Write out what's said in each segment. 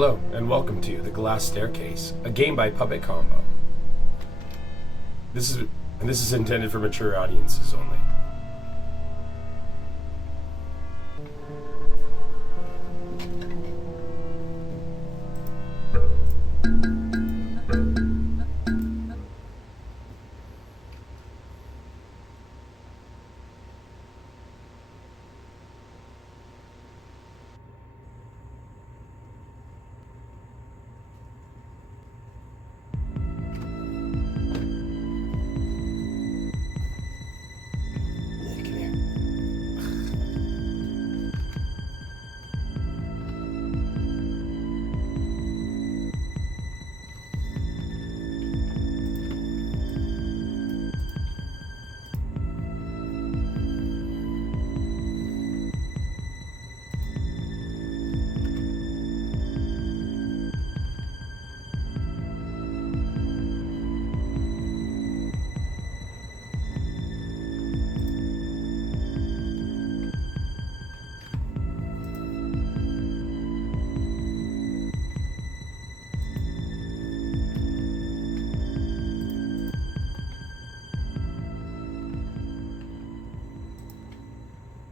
Hello, and welcome to The Glass Staircase, a game by PuppetCombo. This is intended for mature audiences only.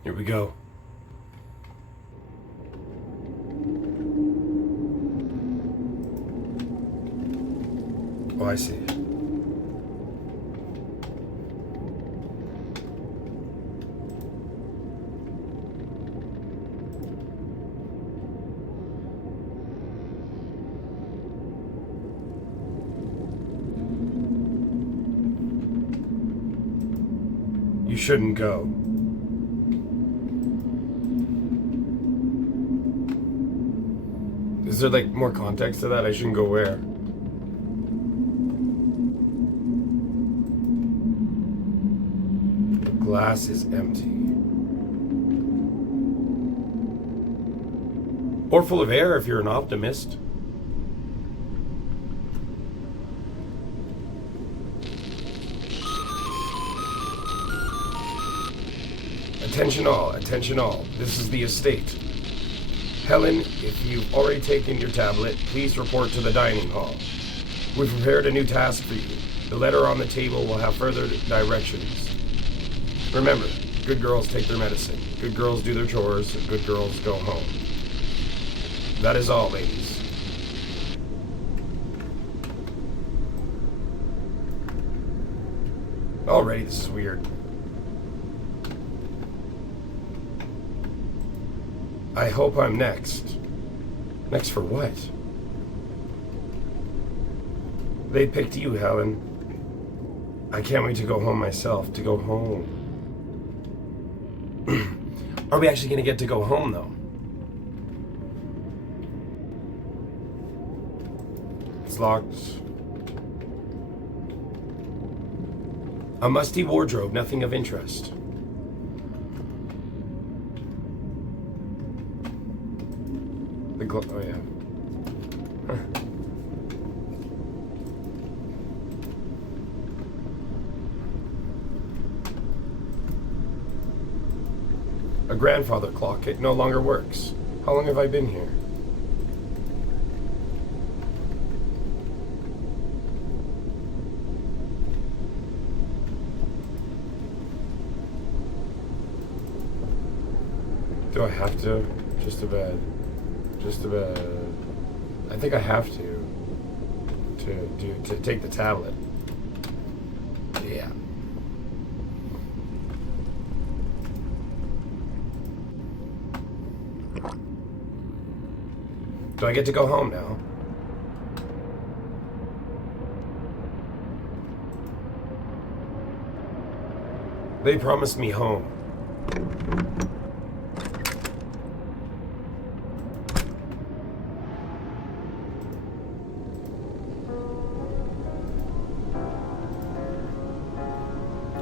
Here we go. Oh, I see. You shouldn't go. Is there like more context to that? I shouldn't go where? The glass is empty. Or full of air if you're an optimist. Attention all, attention all. This is the estate. Helen, if you've already taken your tablet, please report to the dining hall. We've prepared a new task for you. The letter on the table will have further directions. Remember, good girls take their medicine. Good girls do their chores. And good girls go home. That is all, ladies. Alrighty, this is weird. I hope I'm next. Next for what? They picked you, Helen. I can't wait to go home myself, to go home. Are we actually going to get to go home, though? It's locked. A musty wardrobe, nothing of interest. Oh, yeah. Huh. A grandfather clock. It no longer works. How long have I been here? Do I have to? Just a bed. Just about. I think I have to take the tablet. Yeah. Do I get to go home now? They promised me home.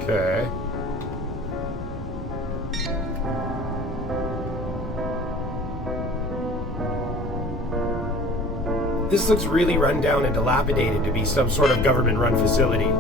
Okay. This looks really run down and dilapidated to be some sort of government-run facility.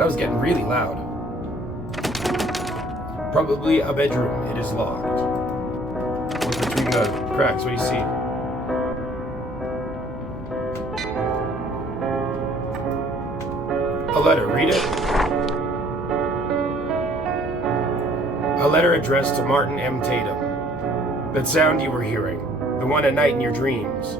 That was getting really loud. Probably a bedroom. It is locked. Look between the cracks. What do you see? A letter. Read it. A letter addressed to Martin M. Tatum. That sound you were hearing. The one at night in your dreams.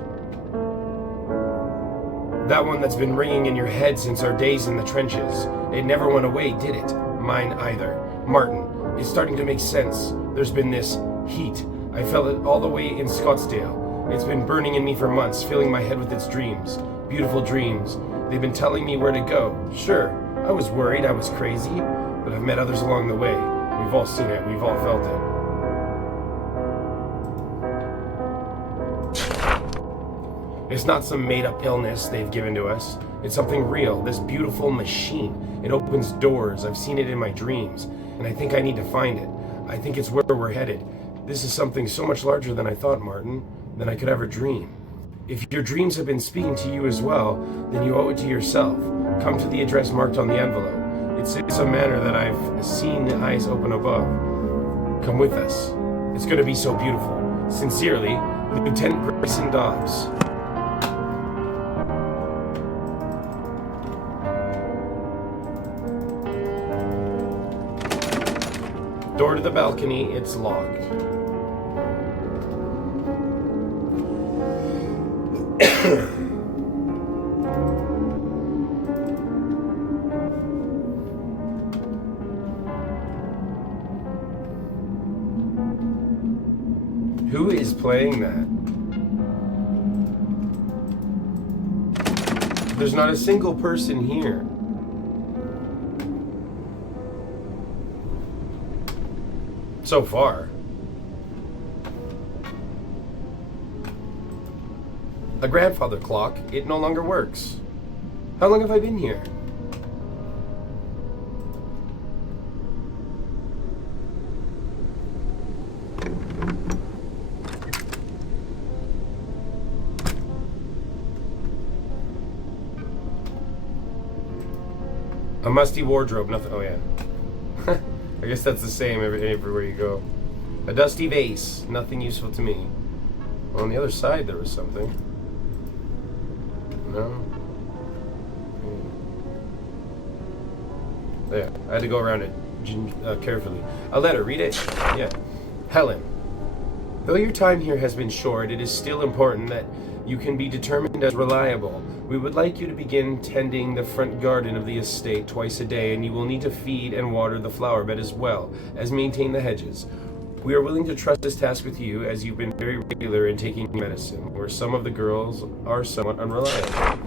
That one that's been ringing in your head since our days in the trenches. It never went away, did it? Mine either. Martin, it's starting to make sense. There's been this heat. I felt it all the way in Scottsdale. It's been burning in me for months, filling my head with its dreams. Beautiful dreams. They've been telling me where to go. Sure, I was worried, I was crazy, but I've met others along the way. We've all seen it, we've all felt it. It's not some made-up illness they've given to us. It's something real, this beautiful machine. It opens doors. I've seen it in my dreams, and I think I need to find it. I think it's where we're headed. This is something so much larger than I thought, Martin, than I could ever dream. If your dreams have been speaking to you as well, then you owe it to yourself. Come to the address marked on the envelope. It's in some manner that I've seen the eyes open above. Come with us. It's going to be so beautiful. Sincerely, Lieutenant Grayson Dobbs. Door to the balcony, it's locked. Who is playing that? There's not a single person here. So far. A grandfather clock. It no longer works. How long have I been here? A musty wardrobe. Nothing. Oh yeah. I guess that's the same everywhere you go. A dusty vase. Nothing useful to me. Well, on the other side there was something. No? There. I had to go around it carefully. A letter. Read it? Yeah. Helen. Though your time here has been short, it is still important that you can be determined as reliable. We would like you to begin tending the front garden of the estate twice a day, and you will need to feed and water the flower bed as well as maintain the hedges. We are willing to trust this task with you, as you've been very regular in taking medicine, where some of the girls are somewhat unreliable.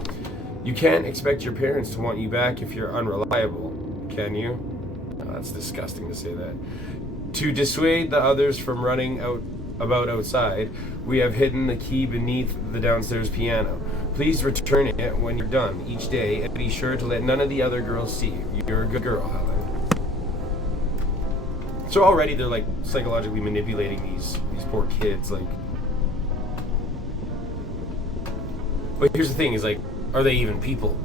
You can't expect your parents to want you back if you're unreliable, can you? Oh, that's disgusting to say that. To dissuade the others from running about outside, we have hidden the key beneath the downstairs piano. Please return it when you're done each day, and be sure to let none of the other girls see you. You're a good girl, Helen. So already they're like psychologically manipulating these poor kids, like. But here's the thing: is like, are they even people?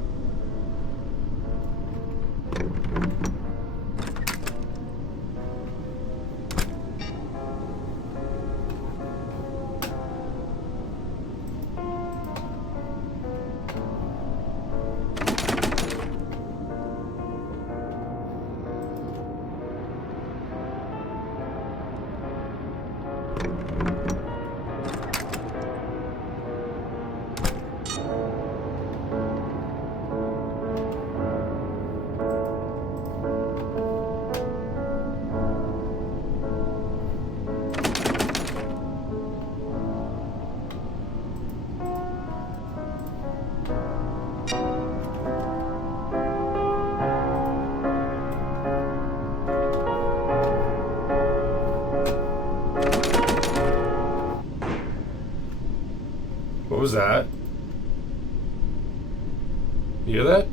What was that? You hear that?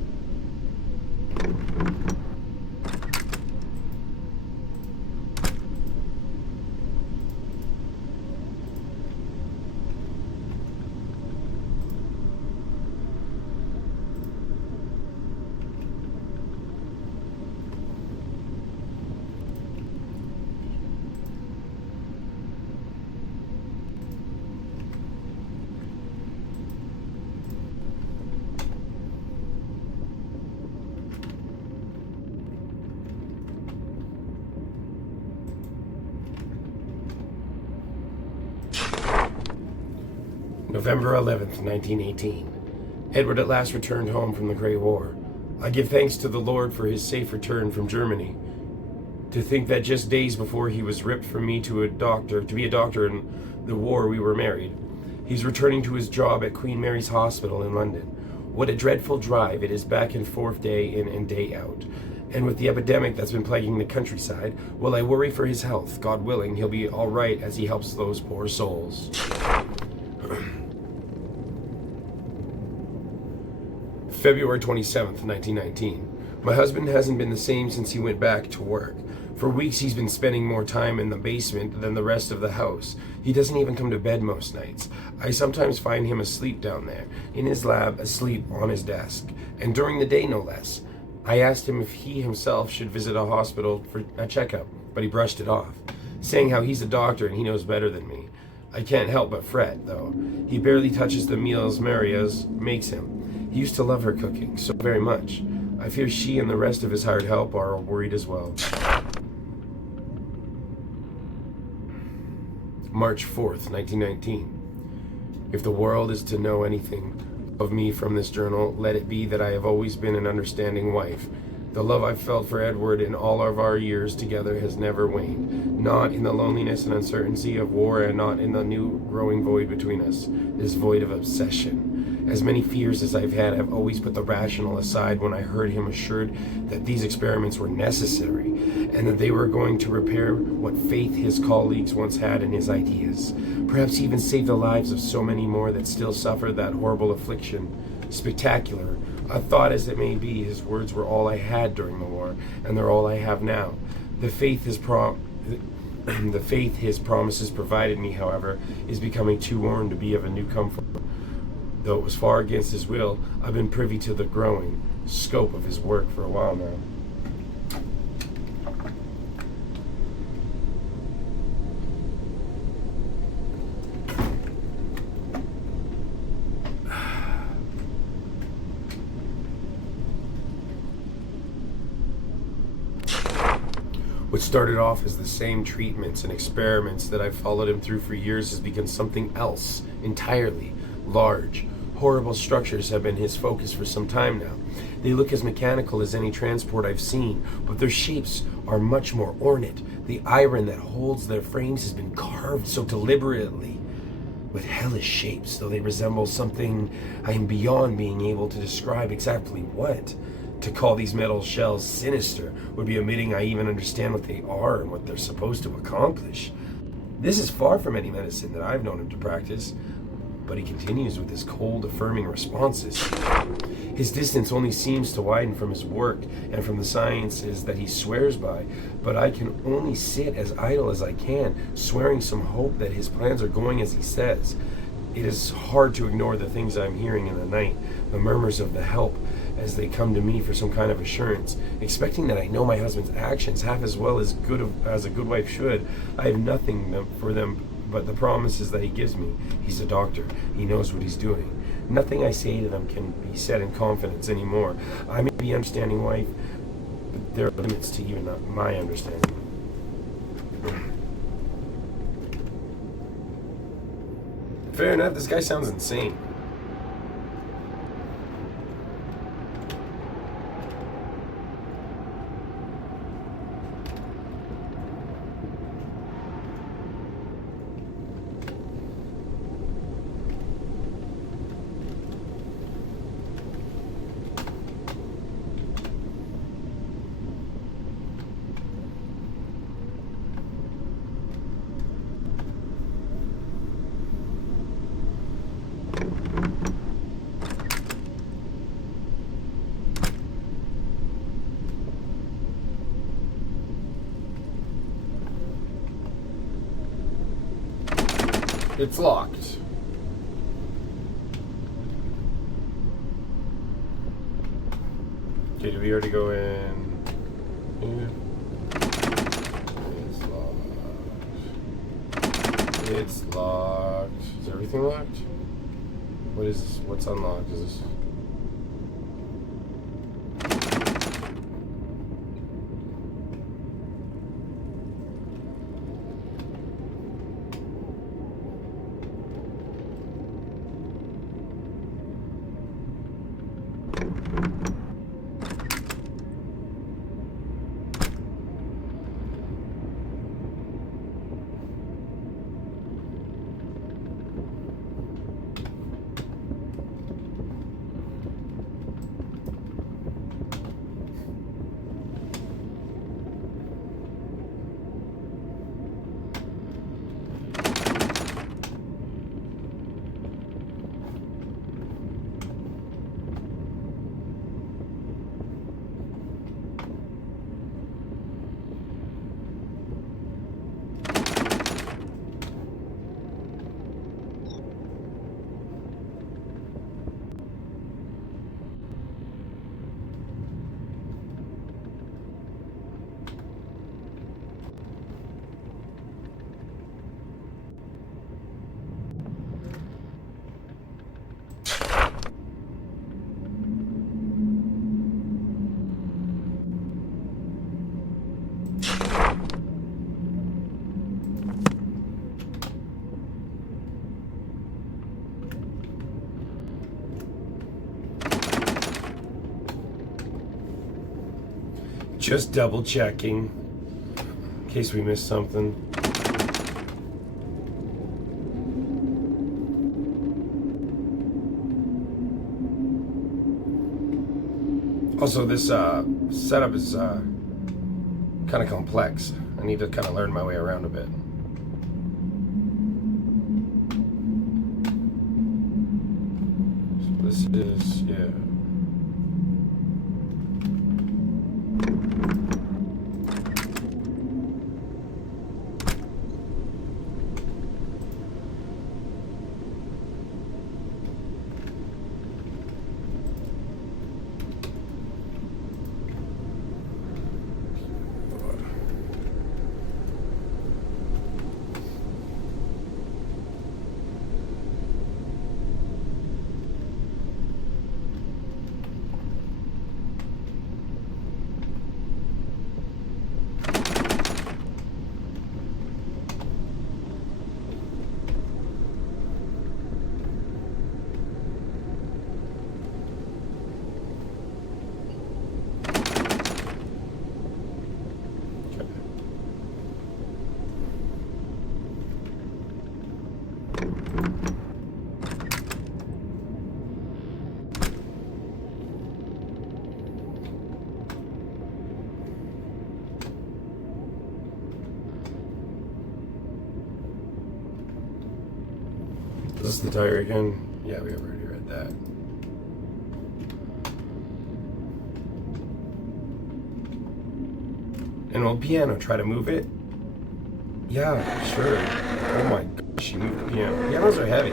November 11th, 1918. Edward at last returned home from the Great War. I give thanks to the Lord for his safe return from Germany. To think that just days before he was ripped from me to be a doctor in the war, we were married. He's returning to his job at Queen Mary's Hospital in London. What a dreadful drive it is back and forth day in and day out. And with the epidemic that's been plaguing the countryside, well, I worry for his health. God willing, he'll be all right as he helps those poor souls. February 27th, 1919. My husband hasn't been the same since he went back to work. For weeks he's been spending more time in the basement than the rest of the house. He doesn't even come to bed most nights. I sometimes find him asleep down there, in his lab, asleep on his desk, and during the day no less. I asked him if he himself should visit a hospital for a checkup, but he brushed it off, saying how he's a doctor and he knows better than me. I can't help but fret, though. He barely touches the meals Maria makes him. He used to love her cooking so very much. I fear she and the rest of his hired help are worried as well. March 4th, 1919. If the world is to know anything of me from this journal, let it be that I have always been an understanding wife. The love I've felt for Edward in all of our years together has never waned, not in the loneliness and uncertainty of war, and not in the new growing void between us, this void of obsession. As many fears as I've had, I've always put the rational aside when I heard him assured that these experiments were necessary, and that they were going to repair what faith his colleagues once had in his ideas, perhaps even save the lives of so many more that still suffer that horrible affliction. Spectacular, a thought as it may be, his words were all I had during the war, and they're all I have now. The faith his promises provided me, however, is becoming too worn to be of a new comfort. Though it was far against his will, I've been privy to the growing scope of his work for a while now. What started off as the same treatments and experiments that I've followed him through for years has become something else entirely. Large, horrible structures have been his focus for some time now. They look as mechanical as any transport I've seen, but their shapes are much more ornate. The iron that holds their frames has been carved so deliberately with hellish shapes, though they resemble something I am beyond being able to describe exactly what. To call these metal shells sinister would be admitting I even understand what they are and what they're supposed to accomplish. This is far from any medicine that I've known him to practice, but he continues with his cold, affirming responses. His distance only seems to widen from his work and from the sciences that he swears by, but I can only sit as idle as I can, swearing some hope that his plans are going as he says. It is hard to ignore the things I'm hearing in the night, the murmurs of the help as they come to me for some kind of assurance, expecting that I know my husband's actions half as well as a good wife should. I have nothing for them but the promises that he gives me. He's a doctor. He knows what he's doing. Nothing I say to them can be said in confidence anymore. I may be an understanding wife, but there are limits to even my understanding. Fair enough, this guy sounds insane. It's locked. Okay, did we already go in here? It's locked. It's locked. Is everything locked? What is this? What's unlocked? Is this... Just double checking in case we missed something. Also, this setup is kind of complex. I need to kind of learn my way around a bit. So this is, yeah. Is this the tire again? Yeah, we already read that. An old piano, try to move it? Yeah, sure. Oh my gosh, she moved the piano. Pianos are heavy.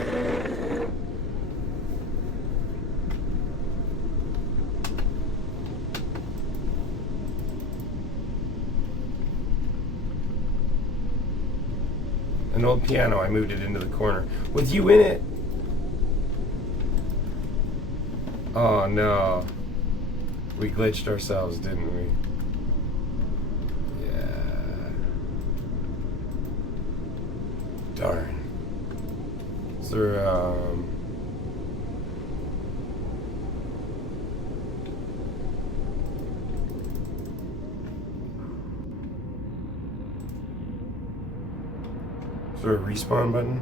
An old piano, I moved it into the corner. With you in it? Oh no. We glitched ourselves, didn't we? Yeah. Darn. Is there, Is there a respawn button?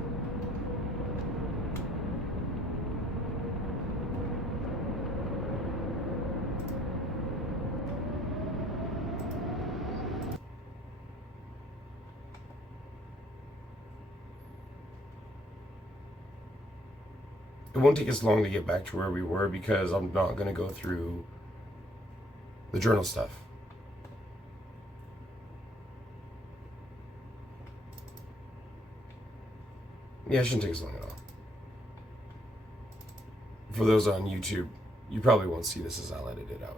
It won't take us long to get back to where we were because I'm not going to go through the journal stuff. Yeah, it shouldn't take us long at all. For those on YouTube, you probably won't see this as I'll edit it out.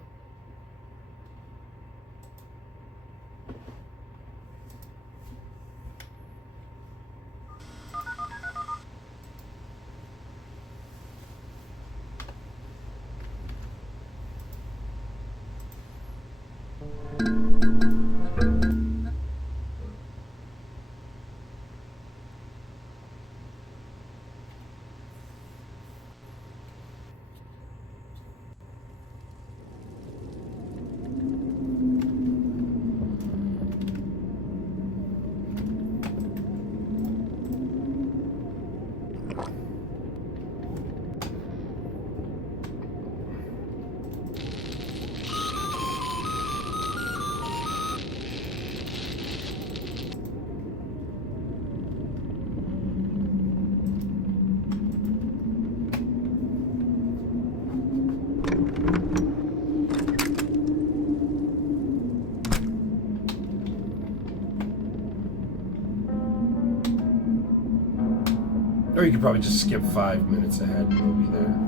Or you could probably just skip 5 minutes ahead and we'll be there.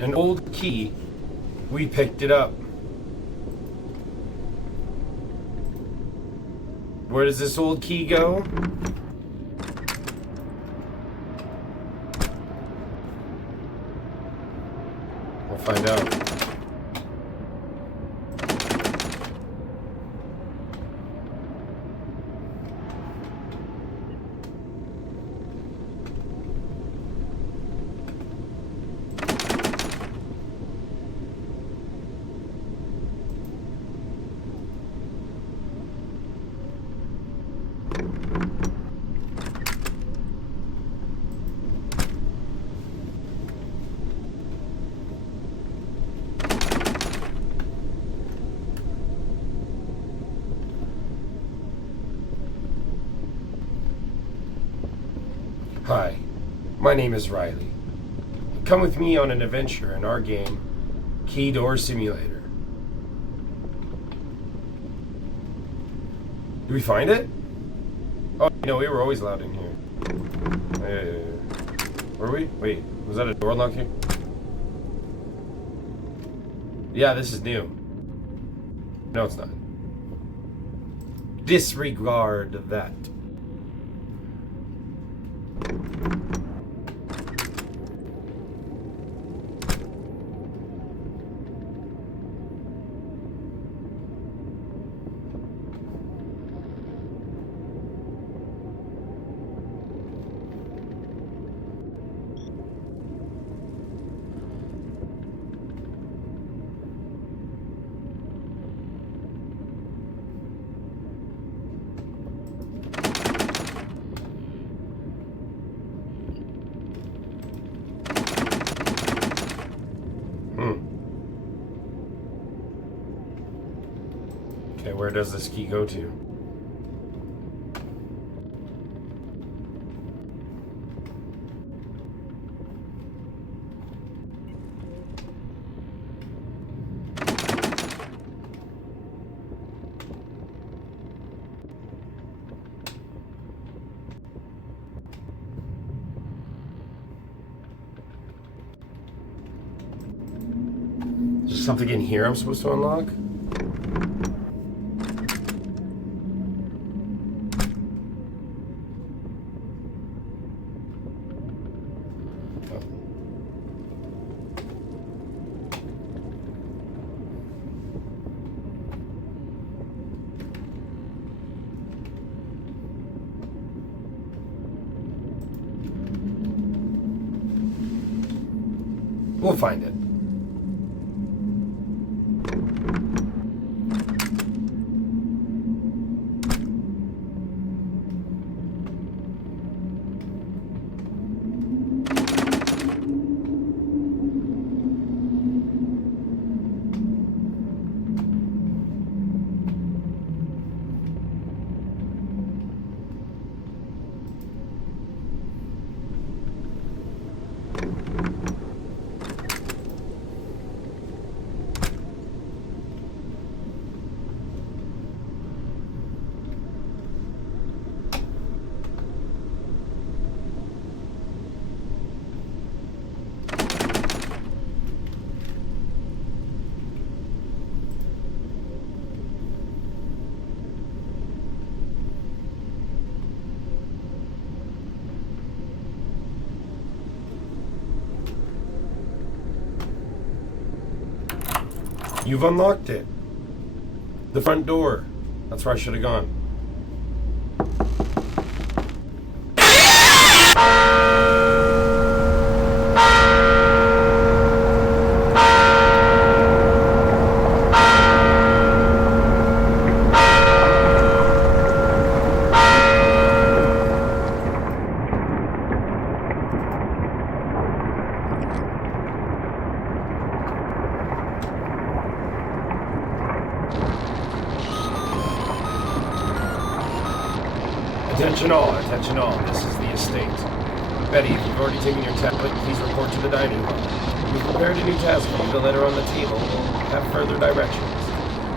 An old key. We picked it up. Where does this old key go? We'll find out. Hi, my name is Riley. Come with me on an adventure in our game, Key Door Simulator. Did we find it? Oh, you know, we were always allowed in here. Were we? Wait, was that a door lock here? Yeah, this is new. No, it's not. Disregard that. Okay, where does this key go to? Is there something in here I'm supposed to unlock? We'll find it. You've unlocked it. The front door. That's where I should have gone. Attention all, this is the estate. Betty, if you've already taken your tablet, please report to the dining hall. We've prepared a new task for you. The letter on the table will have further directions.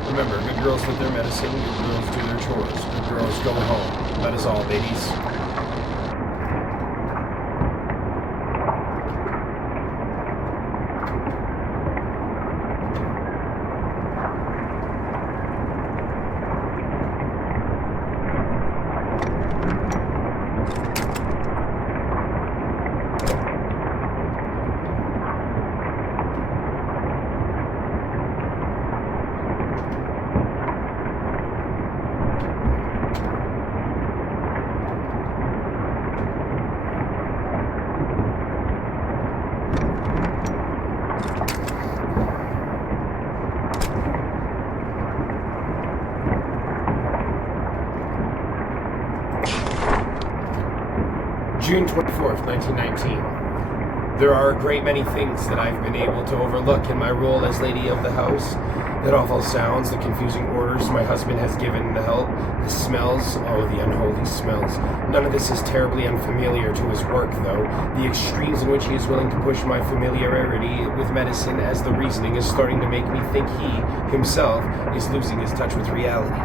Remember, good girls take their medicine, good girls do their chores, good girls go home. That is all, ladies. June 24th, 1919. There are a great many things that I've been able to overlook in my role as lady of the house. The awful sounds, the confusing orders my husband has given to help, the smells, oh, the unholy smells. None of this is terribly unfamiliar to his work, though. The extremes in which he is willing to push my familiarity with medicine as the reasoning is starting to make me think he, himself, is losing his touch with reality.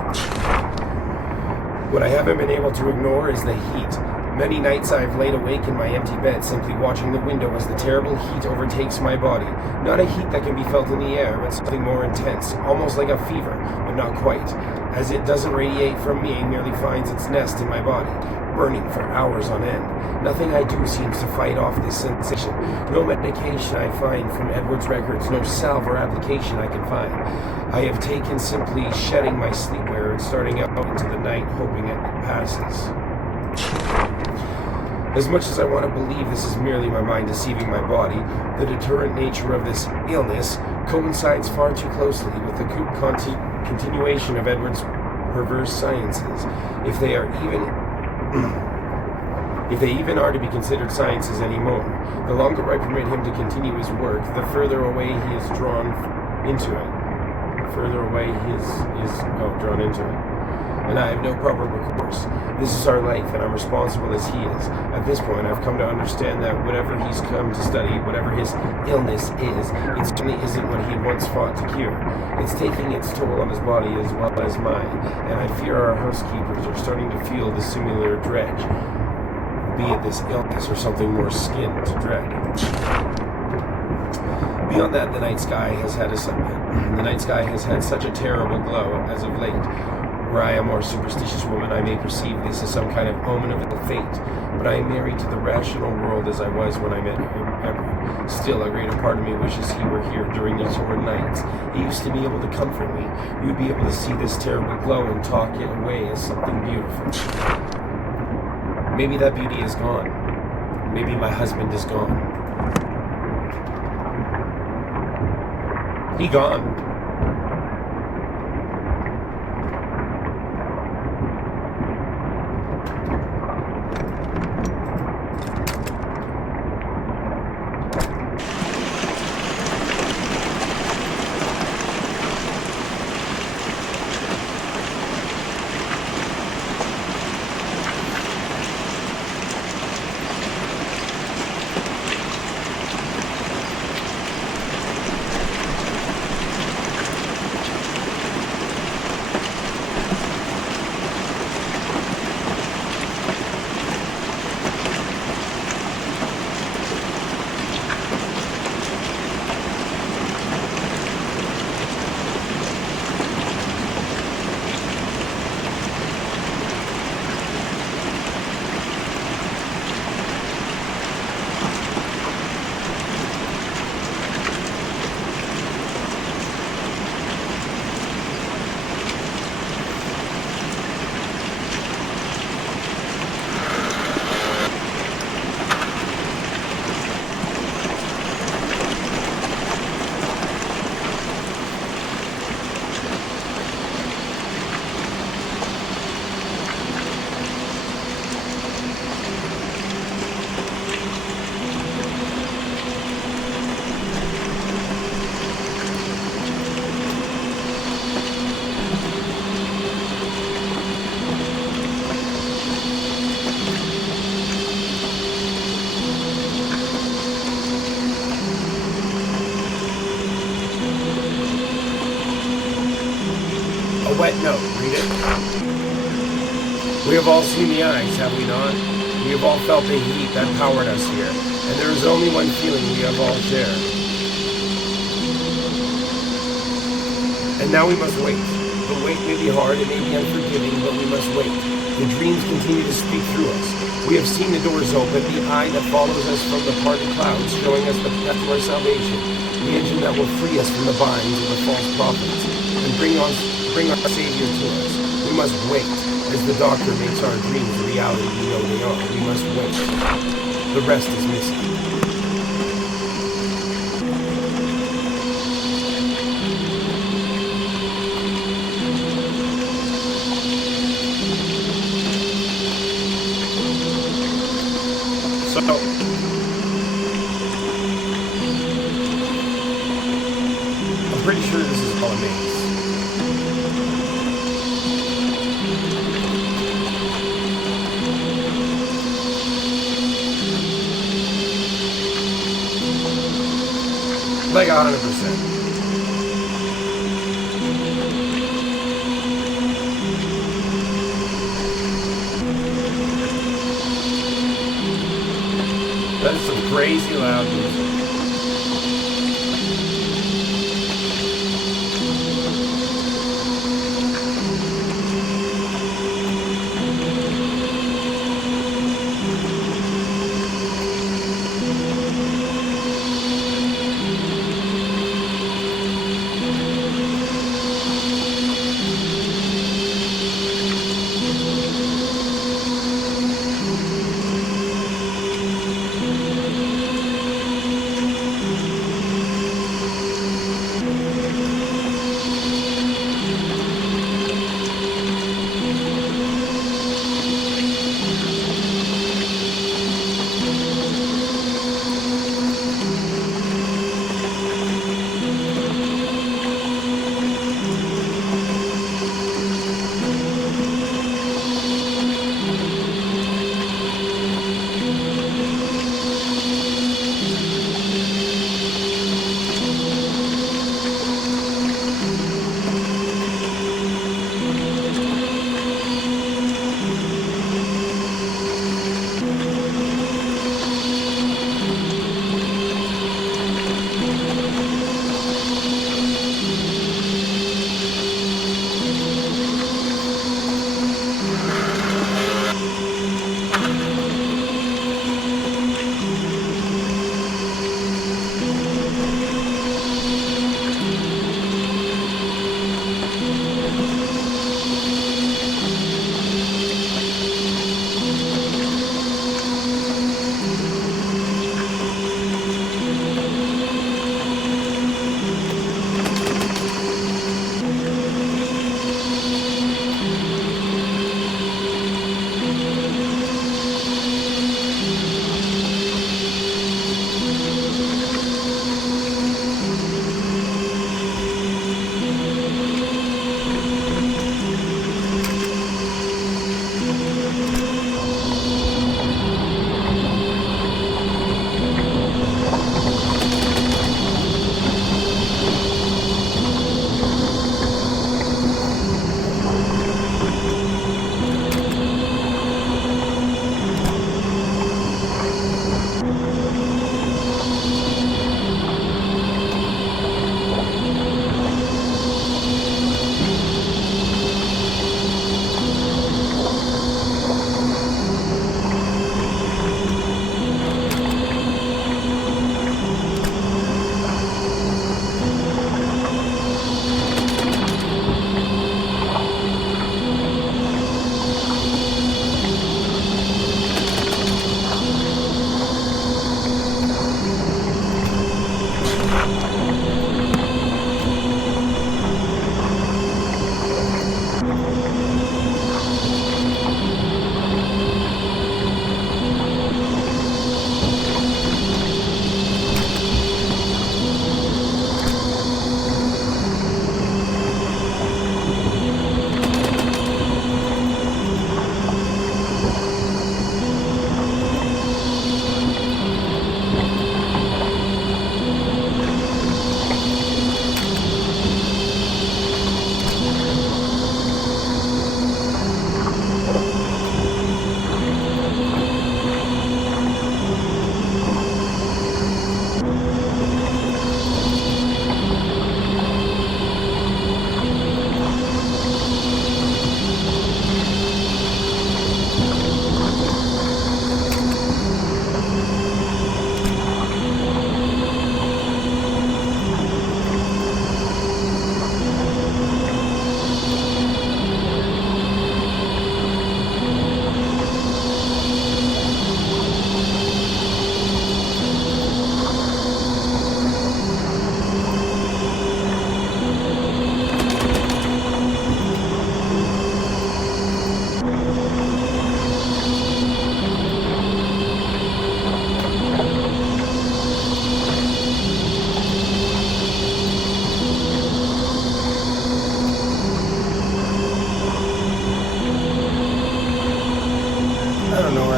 What I haven't been able to ignore is the heat. Many nights I've laid awake in my empty bed simply watching the window as the terrible heat overtakes my body. Not a heat that can be felt in the air, but something more intense, almost like a fever, but not quite. As it doesn't radiate from me, it merely finds its nest in my body, burning for hours on end. Nothing I do seems to fight off this sensation. No medication I find from Edwards records, no salve or application I can find. I have taken simply shedding my sleepwear and starting out into the night, hoping it passes. As much as I want to believe this is merely my mind deceiving my body, the deterrent nature of this illness coincides far too closely with the continuation of Edward's perverse sciences, if they even are to be considered sciences anymore. The longer I permit him to continue his work, the further away he is drawn into it. The further away he is drawn into it. And I have no proper recourse. This is our life, and I'm responsible as he is. At this point, I've come to understand that whatever he's come to study, whatever his illness is, it certainly isn't what he once fought to cure. It's taking its toll on his body as well as mine, and I fear our housekeepers are starting to feel the similar dread, be it this illness or something more skin to dread. Beyond that, the night sky has had such a terrible glow as of late. Were I a more superstitious woman, I may perceive this as some kind of omen of ill fate, but I am married to the rational world as I was when I met Edward. Still, a greater part of me wishes he were here during these horrid nights. He used to be able to comfort me. We would be able to see this terrible glow and talk it away as something beautiful. Maybe that beauty is gone. Maybe my husband is gone. He gone. A wet note. Read it. We have all seen the eyes, have we not? We have all felt the heat that powered us here, and there is only one feeling we have all shared. And now we must wait. The wait may be hard, it may be unforgiving, but we must wait. The dreams continue to speak through us. We have seen the doors open, the eye that follows us from the parted clouds, showing us the path to our salvation, the engine that will free us from the binds of the false prophets, and bring our Savior to us. We must wait, as the doctor makes our dreams a reality we know they are. We must wait. The rest is missing. So, I'm pretty sure this is all a maze. Like 100%. That is some crazy loud music.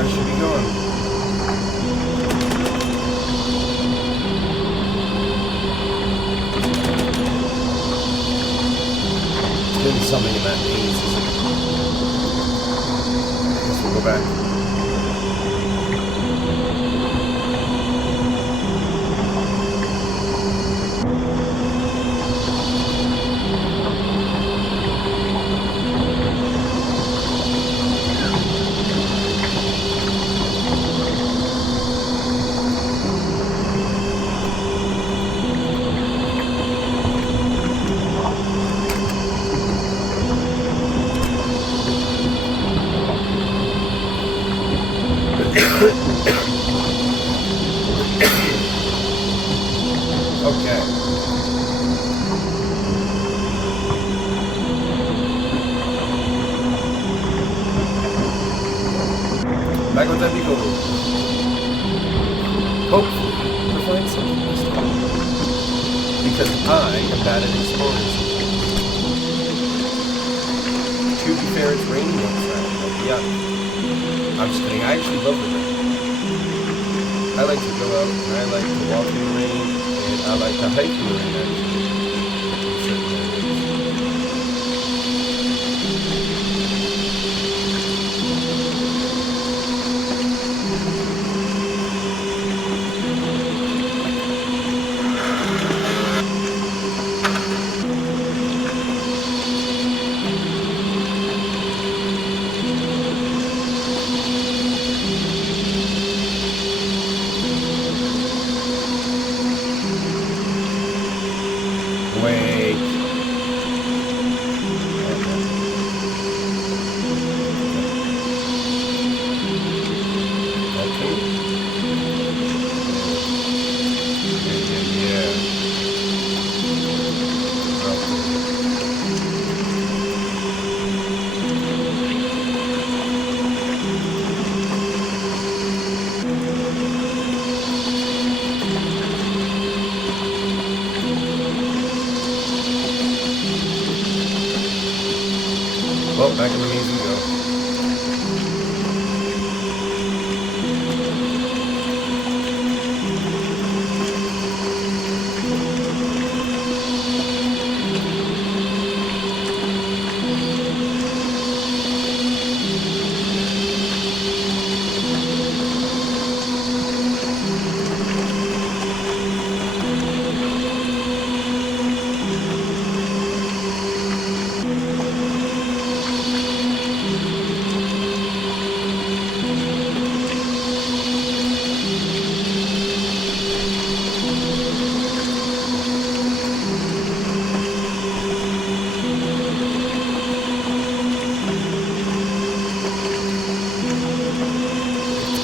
I should be going. There's been something in that maze, isn't it? I guess we'll go back. Okay. Back with that people. Hopefully, we'll find something this time. Because I am bad at exploring. To be fair, it's raining outside. But yeah. I'm just kidding. I actually love the rain. I like to go out and I like to walk in the rain and I like to hike in the rain actually. In certain areas. Wait. Okay. Yeah. Well, back in the maze we go.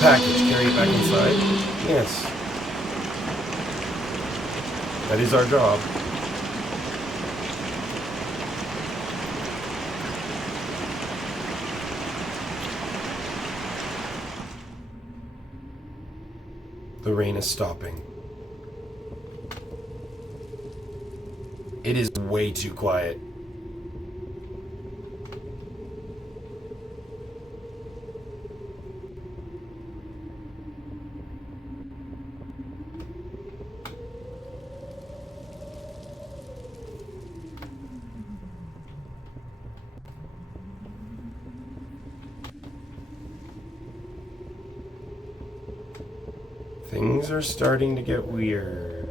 Package, carry it back inside? Yes. That is our job. The rain is stopping. It is way too quiet. Things are starting to get weird.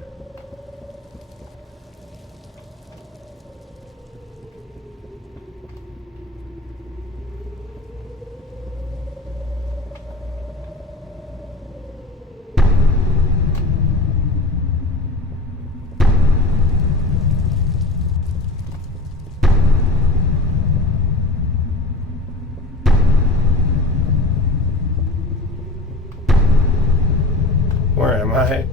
Where am I?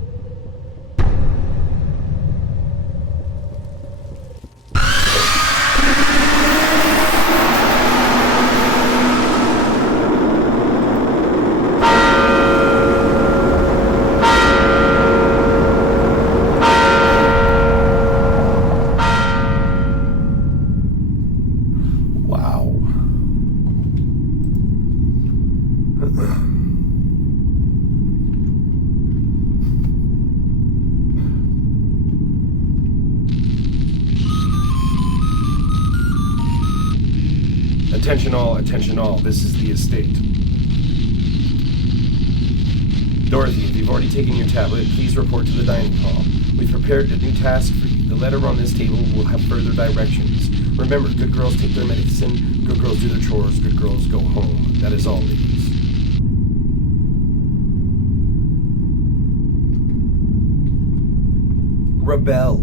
Wow. attention all, this is the estate. Dorothy, if you've already taken your tablet, please report to the dining hall. We've prepared a new task for you. The letter on this table will have further directions. Remember, good girls take their medicine, good girls do their chores, good girls go home. That is all, ladies. Rebel.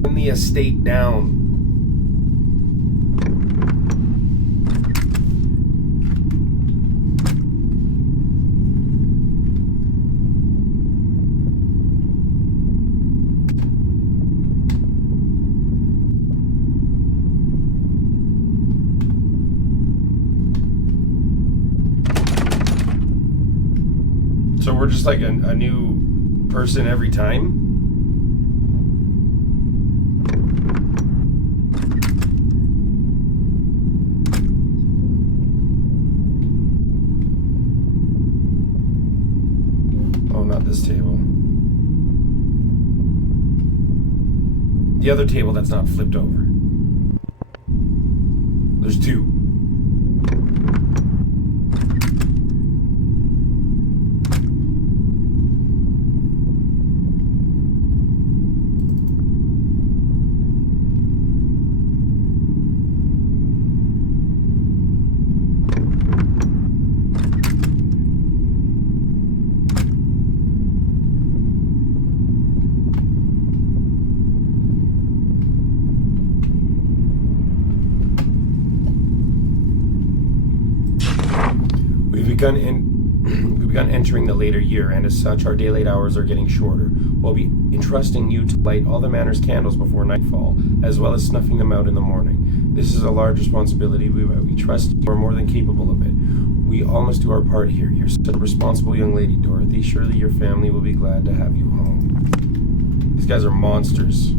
Burn the estate down. So we're just like a new person every time? Oh, not this table. The other table that's not flipped over. There's two. We've begun entering the later year, and as such, our daylight hours are getting shorter. We'll be entrusting you to light all the manor's candles before nightfall, as well as snuffing them out in the morning. This is a large responsibility. We trust you are more than capable of it. We all must do our part here. You're such a responsible young lady, Dorothy. Surely your family will be glad to have you home. These guys are monsters.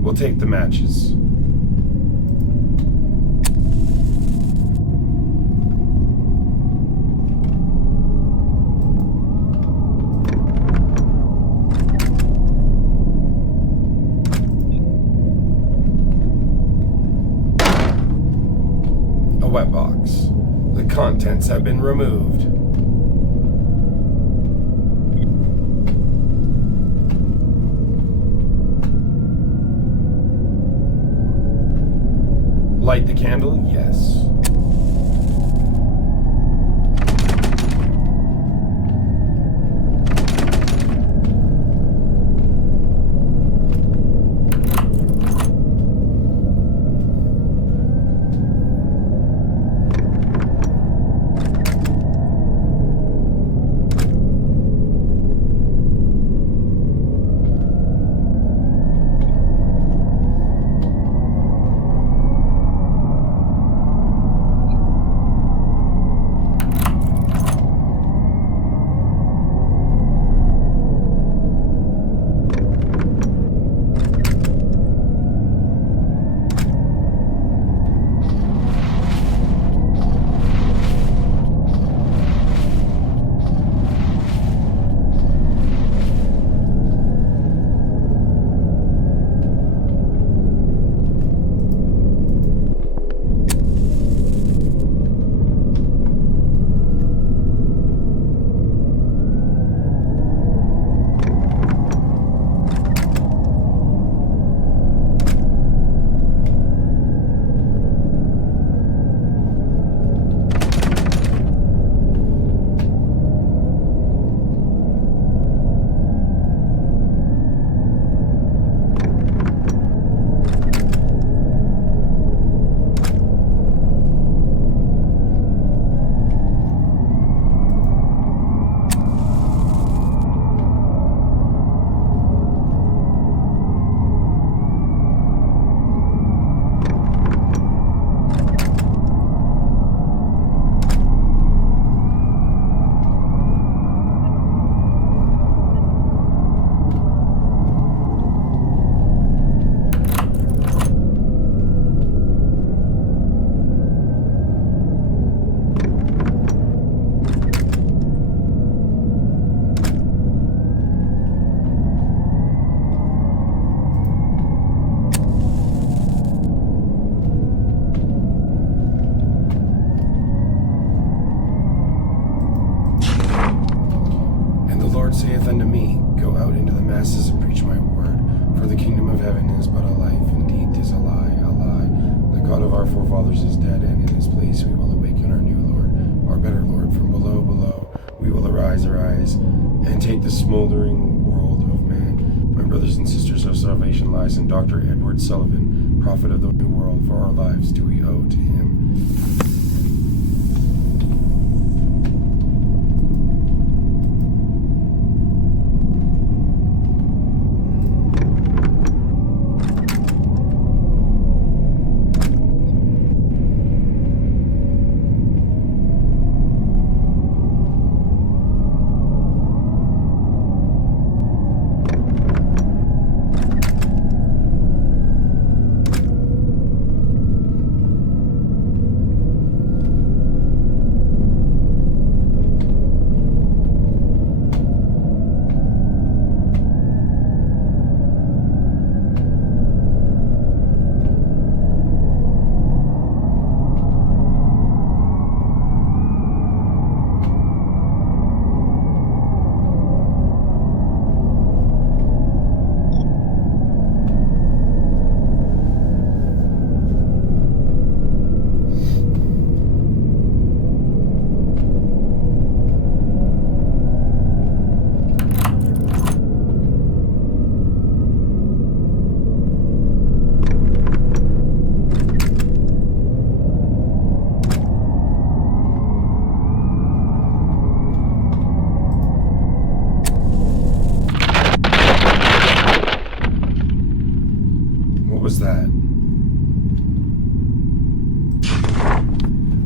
We'll take the matches. A wet box. The contents have been removed. Light the candle? Yes. saith unto me, Go out into the masses and preach my word, for the kingdom of heaven is but a life, indeed 'tis a lie, a lie. The God of our forefathers is dead, and in his place we will awaken our new Lord, our better Lord. From below, we will arise, and take the smoldering world of man. My brothers and sisters, our salvation lies in Dr. Edward Sullivan, prophet of the new world, for our lives do we owe to him. Was that?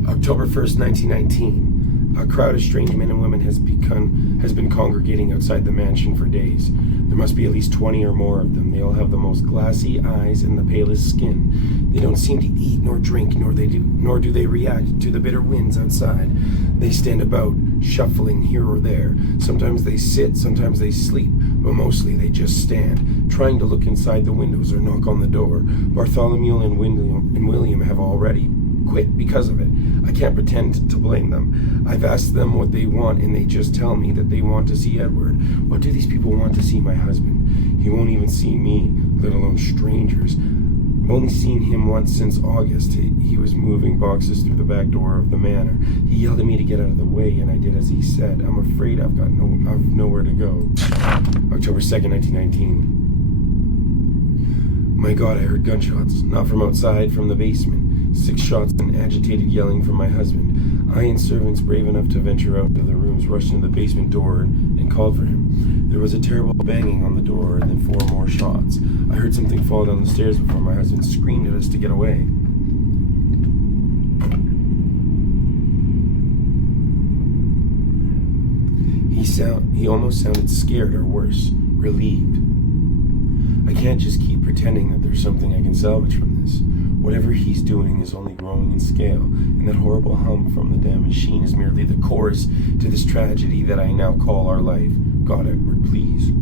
October 1st, 1919. A crowd of strange men and women has been congregating outside the mansion for days. There must be at least 20 or more of them. They all have the most glassy eyes and the palest skin. They don't seem to eat nor drink, nor do they react to the bitter winds outside. They stand about, shuffling here or there. Sometimes they sit, sometimes they sleep, but mostly they just stand, trying to look inside the windows or knock on the door. Bartholomew and William have already quit because of it. I can't pretend to blame them. I've asked them what they want, and they just tell me that they want to see Edward. What do these people want to see my husband? He won't even see me, let alone strangers. I've only seen him once since August. He was moving boxes through the back door of the manor. He yelled at me to get out of the way, and I did as he said. I'm afraid I've nowhere to go. October 2nd, 1919. My God, I heard gunshots. Not from outside, from the basement. 6 shots and agitated yelling from my husband. I and servants brave enough to venture out into the rooms rushed into the basement door and called for him. There was a terrible banging on the door and then 4 more shots. I heard something fall down the stairs before my husband screamed at us to get away. He almost sounded scared or worse, relieved. I can't just keep pretending that there's something I can salvage from this. Whatever he's doing is only growing in scale, and that horrible hum from the damn machine is merely the chorus to this tragedy that I now call our life. God, Edward, please.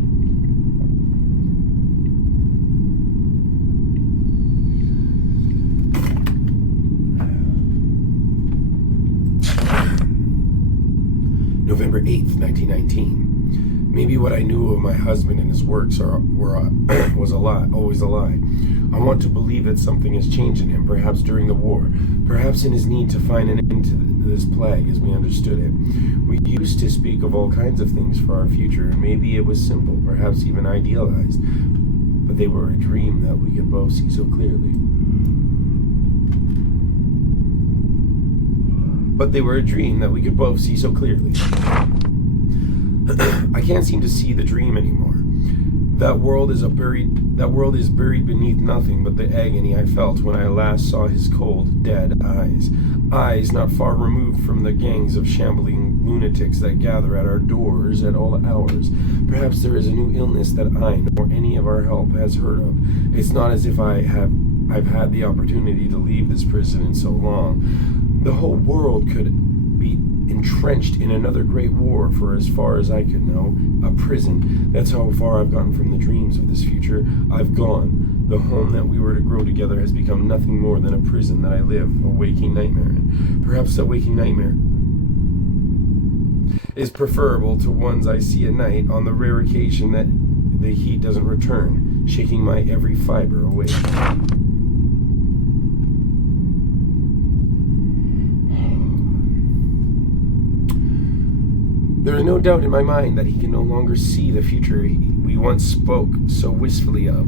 November 8th, 1919. Maybe what I knew of my husband and his works was always a lie. I want to believe that something has changed in him, perhaps during the war, perhaps in his need to find an end to this plague as we understood it. We used to speak of all kinds of things for our future, and maybe it was simple, perhaps even idealized, but they were a dream that we could both see so clearly. I can't seem to see the dream anymore. That world is buried beneath nothing but the agony I felt when I last saw his cold, dead eyes. Eyes not far removed from the gangs of shambling lunatics that gather at our doors at all hours. Perhaps there is a new illness that I nor any of our help has heard of. It's not as if I've had the opportunity to leave this prison in so long. The whole world could be entrenched in another great war for as far as I could know. A prison. That's how far I've gotten from the dreams of this future. I've gone. The home that we were to grow together has become nothing more than a prison that I live, a waking nightmare in. Perhaps that waking nightmare is preferable to ones I see at night on the rare occasion that the heat doesn't return, shaking my every fiber awake. There is no doubt in my mind that he can no longer see the future we once spoke so wistfully of.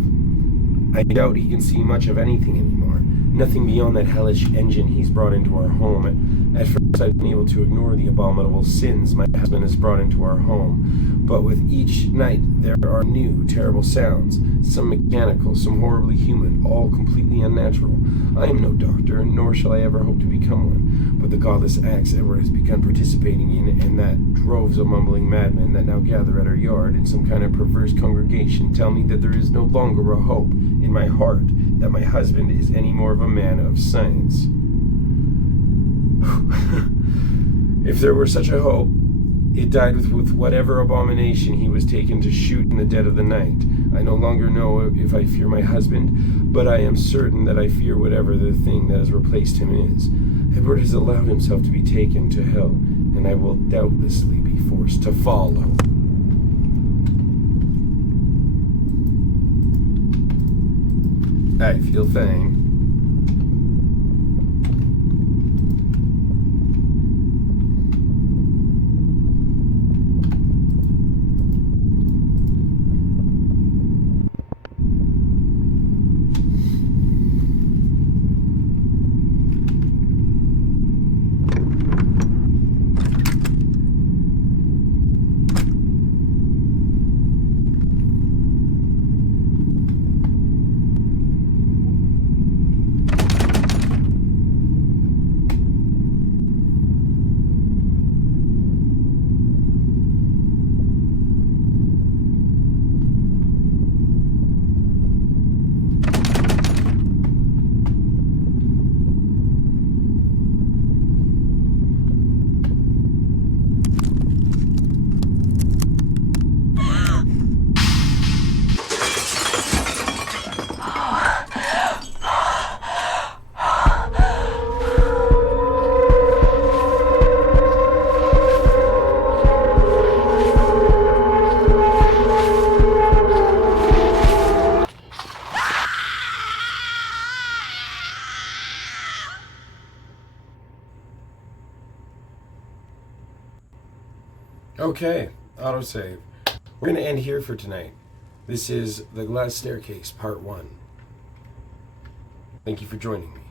I doubt he can see much of anything anymore. Nothing beyond that hellish engine he's brought into our home. At first I've been able to ignore the abominable sins my husband has brought into our home, but with each night there are new, terrible sounds, some mechanical, some horribly human, all completely unnatural. I am no doctor, nor shall I ever hope to become one, but the godless acts Edward has begun participating in, and that droves of mumbling madmen that now gather at our yard in some kind of perverse congregation, tell me that there is no longer a hope in my heart that my husband is any more of a man of science. If there were such a hope, it died with whatever abomination he was taken to shoot in the dead of the night. I no longer know if I fear my husband, but I am certain that I fear whatever the thing that has replaced him is. Edward has allowed himself to be taken to hell, and I will doubtlessly be forced to follow. I feel fine. Okay, autosave. We're going to end here for tonight. This is The Glass Staircase, Part 1. Thank you for joining me.